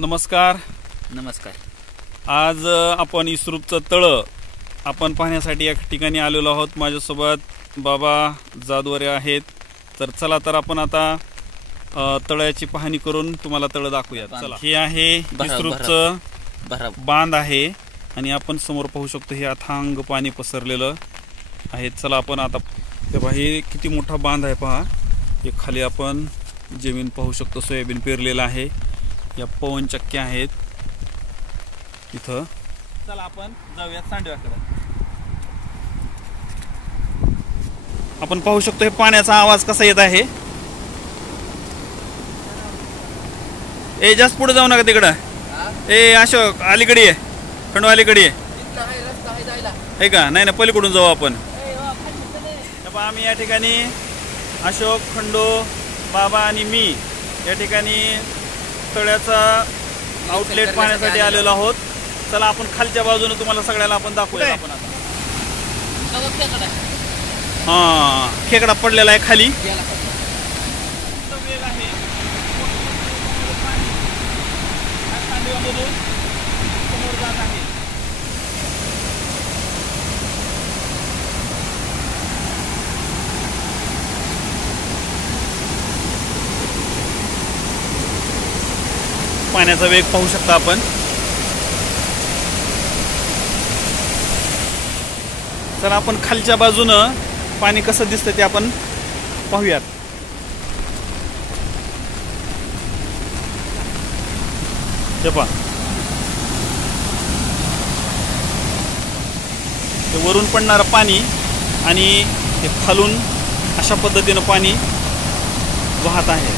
नमस्कार. नमस्कार. आज आपण इस्रूपचं तळं आपण पाहण्यासाठी या ठिकाणी आलेलो आहोत. माझ्यासोबत बाबा जादवरे आहेत. तर चला तर आपण आता तळ्याची पाहणी करून तुम्हाला तळं दाखवूया. चला, हे आहे इस्रूपचं बांध आहे आणि आपण समोर पाहू शकतो हे अथांग पाणी पसरलेलं आहे. चला आपण आता तेव्हा हे किती मोठा बांध आहे पहा. हे खाली आपण जमीन पाहू शकतो, सोयाबीन पेरलेलं आहे. या पवनचक्क्या आहेत इथं. चला आपण जाऊया सांडव्याकडे. आपण पाहू शकतो हे पाण्याचा आवाज कसा येत आहे. ए जास्त पुढे जाऊ नका तिकडं. ए अशोक अलीकडे ये, खंडू अलीकडे ये. आहे का? नाही ना, पलीकडून जाऊ आपण. आम्ही या ठिकाणी अशोक, खंडू, बाबा आणि मी या ठिकाणी तळ्याचा आउटलेट पाहण्यासाठी आलेलो आहोत. चला आपण खालच्या बाजूने तुम्हाला सगळ्याला आपण दाखवूया. आपण आता खेकडा पडलेला आहे खाली. समोर जात आहे. पाण्याचा वेग पाहू शकता आपण. चला आपण खालच्या बाजूनं पाणी कसं दिसतं ते आपण पाहूयात. हे पहा, ते वरून पडणारं पाणी आणि ते खालून अशा पद्धतीनं पाणी वाहत आहे.